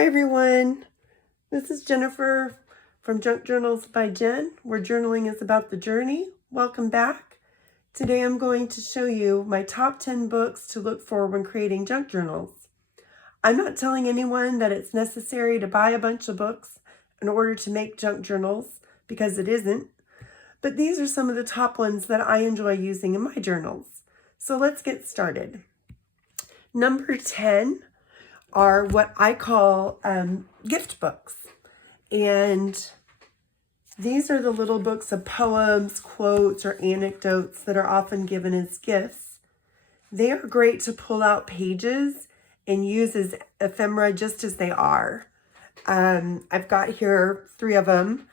Hi everyone, this is Jennifer from Junk Journals by Jen, where journaling is about the journey. Welcome back. Today I'm going to show you my top 10 books to look for when creating junk journals. I'm not telling anyone that it's necessary to buy a bunch of books in order to make junk journals, because it isn't, but these are some of the top ones that I enjoy using in my journals. So let's get started. Number 10 are what I call gift books. And these are the little books of poems, quotes, or anecdotes that are often given as gifts. They are great to pull out pages and use as ephemera just as they are. I've got here 3 of them,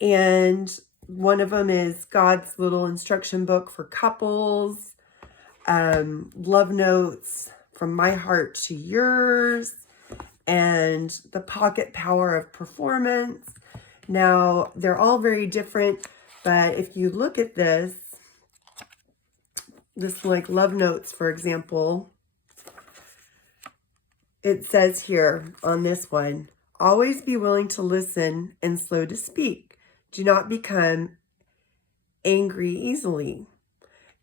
and one of them is God's Little Instruction Book for Couples, Love Notes from My Heart to Yours, and The Pocket Power of Performance. Now, they're all very different, but if you look at this like Love Notes, for example, it says here on this one, always be willing to listen and slow to speak. Do not become angry easily.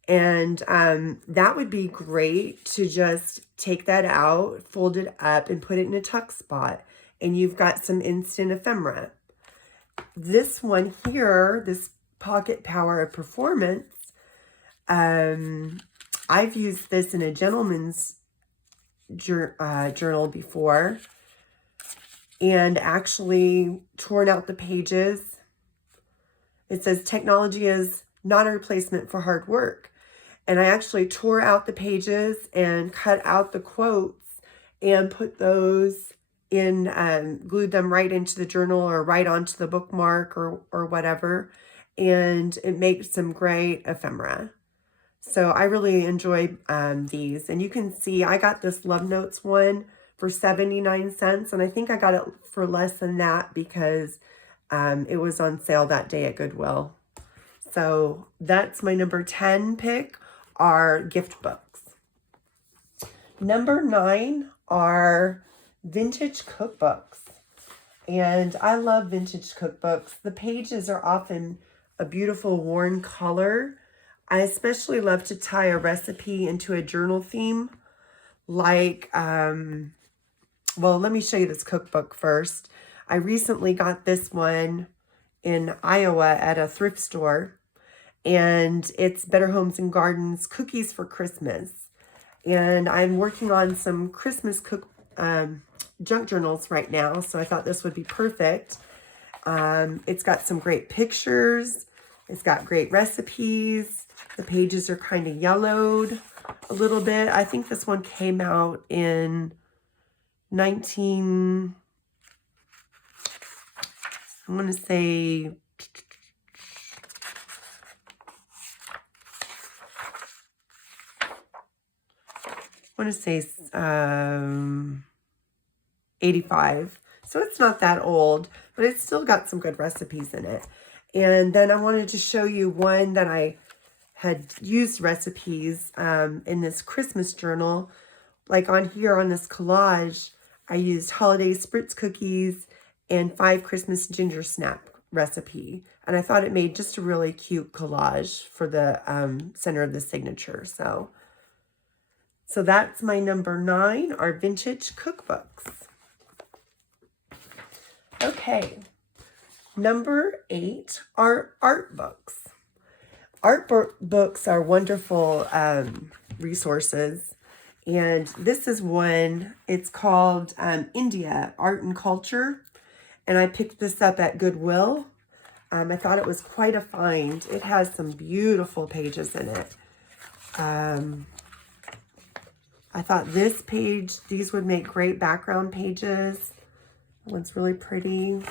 And that would be great to just take that out, fold it up, and put it in a tuck spot. And you've got some instant ephemera. This one here, this Pocket Power of Performance, I've used this in a gentleman's journal before, and actually torn out the pages. It says technology is not a replacement for hard work. And I actually tore out the pages and cut out the quotes and put those in, glued them right into the journal or right onto the bookmark or whatever. And it makes some great ephemera. So I really enjoy these. And you can see I got this Love Notes one for 79 cents. And I think I got it for less than that because it was on sale that day at Goodwill. So that's my number 10 pick, are gift books. Number 9 are vintage cookbooks. And I love vintage cookbooks. The pages are often a beautiful worn color. I especially love to tie a recipe into a journal theme. Like, well, let me show you this cookbook first. I recently got this one in Iowa at a thrift store. And it's Better Homes and Gardens Cookies for Christmas. And I'm working on some Christmas junk journals right now, so I thought this would be perfect. It's got some great pictures. It's got great recipes. The pages are kind of yellowed a little bit. I think this one came out in I want to say 85. So it's not that old, but it's still got some good recipes in it. And then I wanted to show you one that I had used recipes in this Christmas journal. Like on here on this collage, I used holiday spritz cookies and 5 Christmas ginger snap recipe. And I thought it made just a really cute collage for the center of the signature. So that's my number 9, are vintage cookbooks. Okay, number 8 are art books. Art books are wonderful resources. And this is one, it's called India, Art and Culture. And I picked this up at Goodwill. I thought it was quite a find. It has some beautiful pages in it. I thought these would make great background pages. That one's really pretty.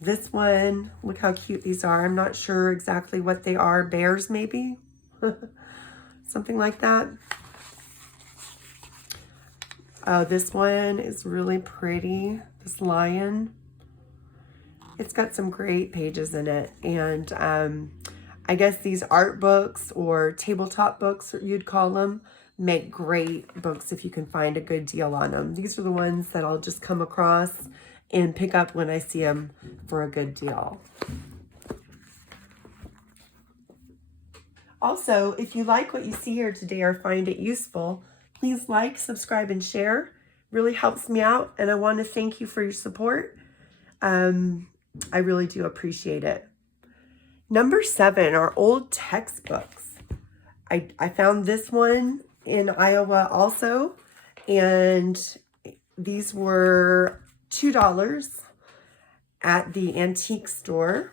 This one, look how cute these are. I'm not sure exactly what they are. Bears, maybe? Something like that. Oh, this one is really pretty. This lion. It's got some great pages in it. And I guess these art books or tabletop books, you'd call them, make great books if you can find a good deal on them. These are the ones that I'll just come across and pick up when I see them for a good deal. Also, if you like what you see here today or find it useful, please like, subscribe, and share. Really helps me out, and I want to thank you for your support. I really do appreciate it. Number 7 are old textbooks. I found this one in Iowa also, and these were $2 at the antique store.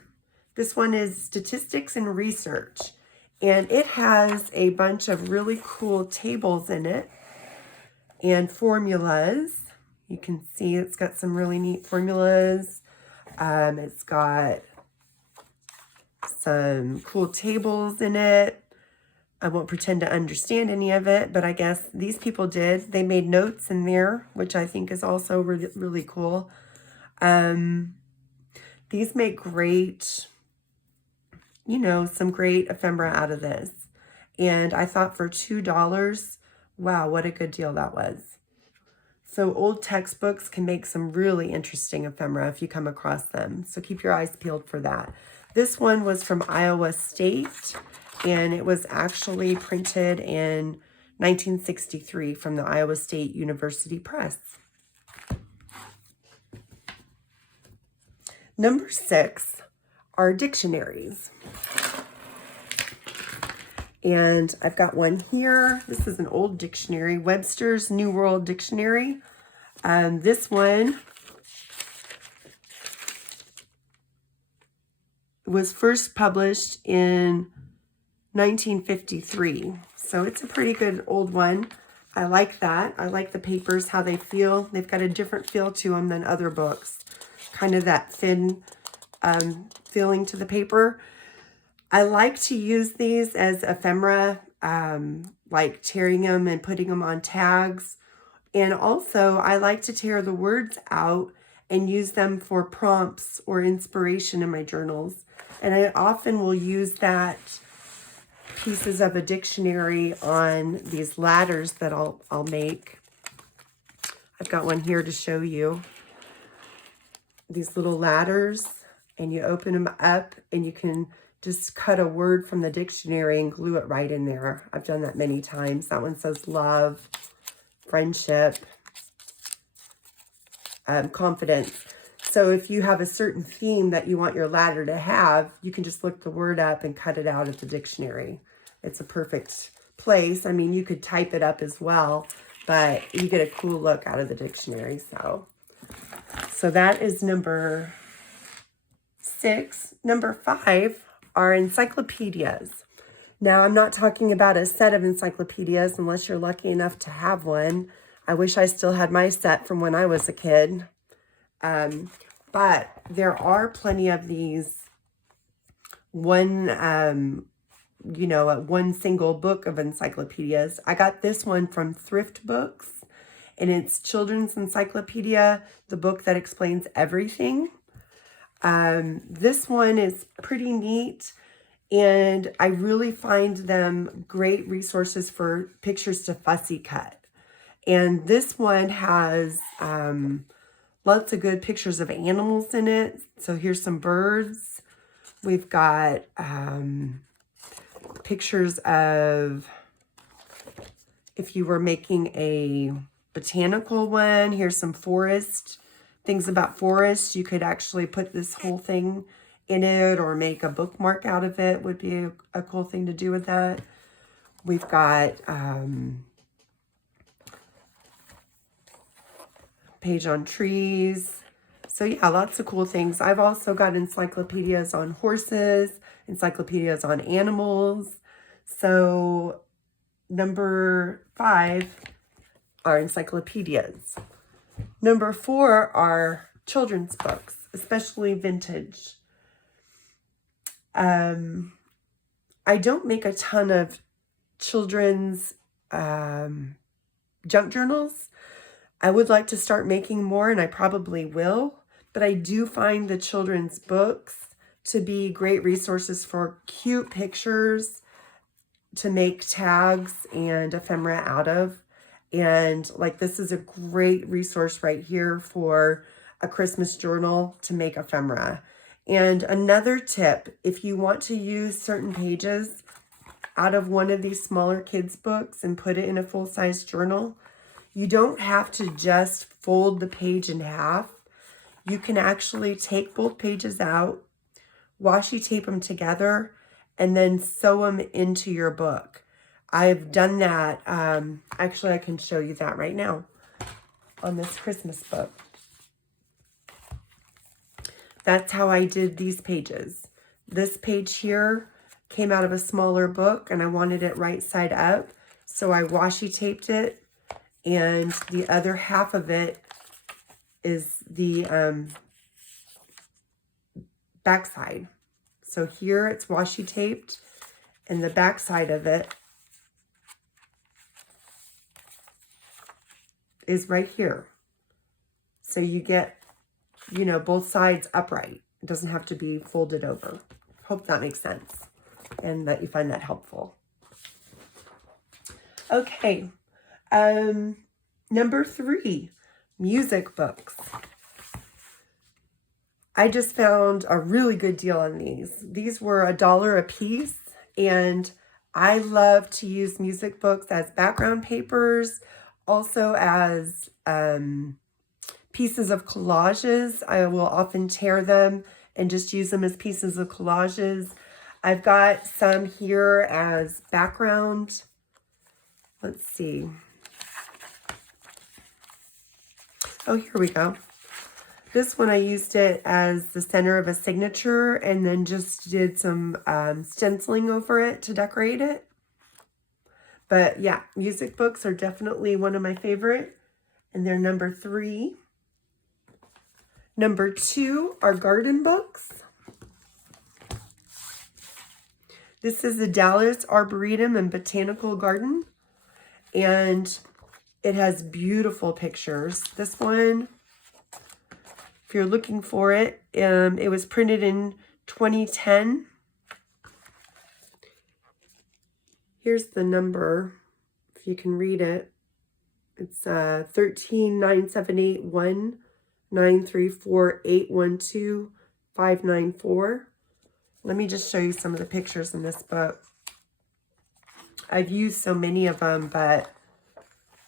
This one is Statistics and Research, and it has a bunch of really cool tables in it and formulas. You can see it's got some really neat formulas. It's got some cool tables in it. I won't pretend to understand any of it, but I guess these people did. They made notes in there, which I think is also really, really cool. These make great, you know, some great ephemera out of this. And I thought for $2, wow, what a good deal that was. So old textbooks can make some really interesting ephemera if you come across them. So keep your eyes peeled for that. This one was from Iowa State, and it was actually printed in 1963 from the Iowa State University Press. Number 6 are dictionaries. And I've got one here. This is an old dictionary, Webster's New World Dictionary. This one was first published in 1953. So it's a pretty good old one. I like that. I like the papers, how they feel. They've got a different feel to them than other books. Kind of that thin feeling to the paper. I like to use these as ephemera, like tearing them and putting them on tags. And also, I like to tear the words out and use them for prompts or inspiration in my journals. And I often will use that pieces of a dictionary on these ladders that I'll make. I've got one here to show you. These little ladders, and you open them up and you can just cut a word from the dictionary and glue it right in there. I've done that many times. That one says love, friendship, confidence. So if you have a certain theme that you want your ladder to have, you can just look the word up and cut it out of the dictionary. It's a perfect place. I mean, you could type it up as well, but you get a cool look out of the dictionary. So that is number 6. Number 5 are encyclopedias. Now, I'm not talking about a set of encyclopedias unless you're lucky enough to have one. I wish I still had my set from when I was a kid. But there are plenty of these one single book of encyclopedias. I got this one from Thrift Books, and it's Children's Encyclopedia, the book that explains everything. This one is pretty neat, and I really find them great resources for pictures to fussy cut. And this one has lots of good pictures of animals in it. So here's some birds. We've got pictures of, if you were making a botanical one, here's some forest, things about forests. You could actually put this whole thing in it or make a bookmark out of it, would be a cool thing to do with that. We've got page on trees. So yeah, lots of cool things. I've also got encyclopedias on horses, encyclopedias on animals. So number 5 are encyclopedias. Number 4 are children's books, especially vintage. I don't make a ton of children's junk journals. I would like to start making more, and I probably will, but I do find the children's books to be great resources for cute pictures to make tags and ephemera out of. And like, this is a great resource right here for a Christmas journal to make ephemera. And another tip, if you want to use certain pages out of one of these smaller kids books and put it in a full-size journal, you don't have to just fold the page in half. You can actually take both pages out, washi tape them together, and then sew them into your book. I've done that. Actually, I can show you that right now on this Christmas book. That's how I did these pages. This page here came out of a smaller book and I wanted it right side up. So I washi taped it, and the other half of it is the back side. So here it's washi taped, and the back side of it is right here. So you get, you know, both sides upright. It doesn't have to be folded over. Hope that makes sense and that you find that helpful. Okay, number 3, music books. I just found a really good deal on these. These were $1 a piece, and I love to use music books as background papers, also as pieces of collages. I will often tear them and just use them as pieces of collages. I've got some here as background. Let's see. Oh, here we go. This one I used it as the center of a signature and then just did some stenciling over it to decorate it. But yeah, music books are definitely one of my favorite, and they're number 3. Number 2 are garden books. This is the Dallas Arboretum and Botanical Garden, and it has beautiful pictures. This one, if you're looking for it, it was printed in 2010. Here's the number, if you can read it. It's 13,978,1,934,812,594. Let me just show you some of the pictures in this book. I've used so many of them, but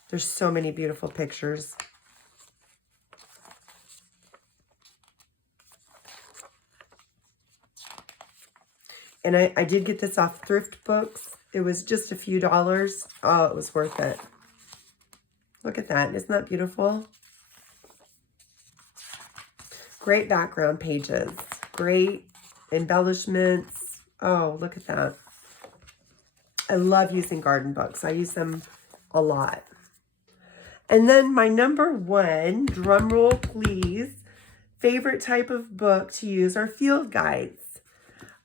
there's so many beautiful pictures. And I did get this off Thrift Books. It was just a few dollars. Oh, it was worth it. Look at that. Isn't that beautiful? Great background pages. Great embellishments. Oh, look at that. I love using garden books. I use them a lot. And then my number 1, drum roll please, favorite type of book to use are field guides.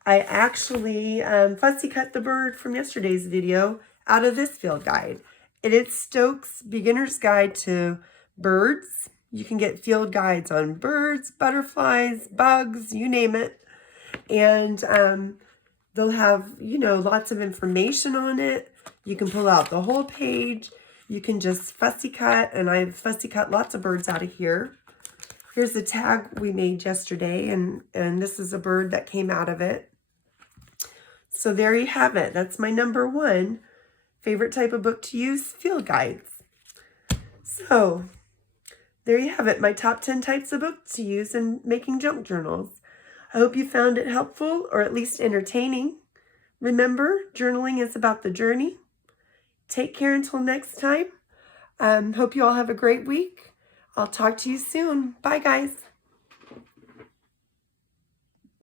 I actually fussy cut the bird from yesterday's video out of this field guide. It is Stokes' Beginner's Guide to Birds. You can get field guides on birds, butterflies, bugs, you name it. And they'll have, you know, lots of information on it. You can pull out the whole page. You can just fussy cut, and I've fussy cut lots of birds out of here. Here's the tag we made yesterday, and this is a bird that came out of it. So there you have it. That's my number 1 favorite type of book to use, field guides. So there you have it, my top 10 types of books to use in making junk journals. I hope you found it helpful or at least entertaining. Remember, journaling is about the journey. Take care until next time. Hope you all have a great week. I'll talk to you soon. Bye, guys.